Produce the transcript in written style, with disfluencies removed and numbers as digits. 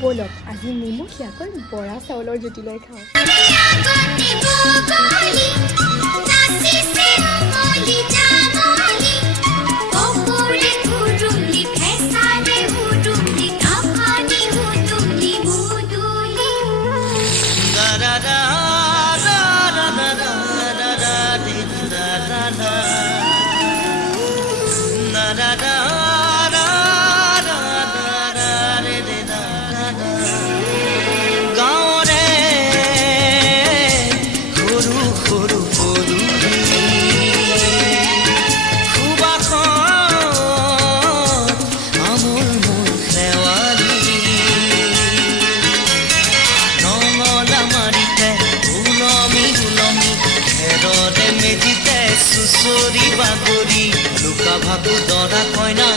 ব'লক আজি নিমখীয়াকৈ বৰা চাউলৰ জুতি লৈ খাওঁ। চুচৰি বাগৰি লুকা ভাকু দৰা কইনা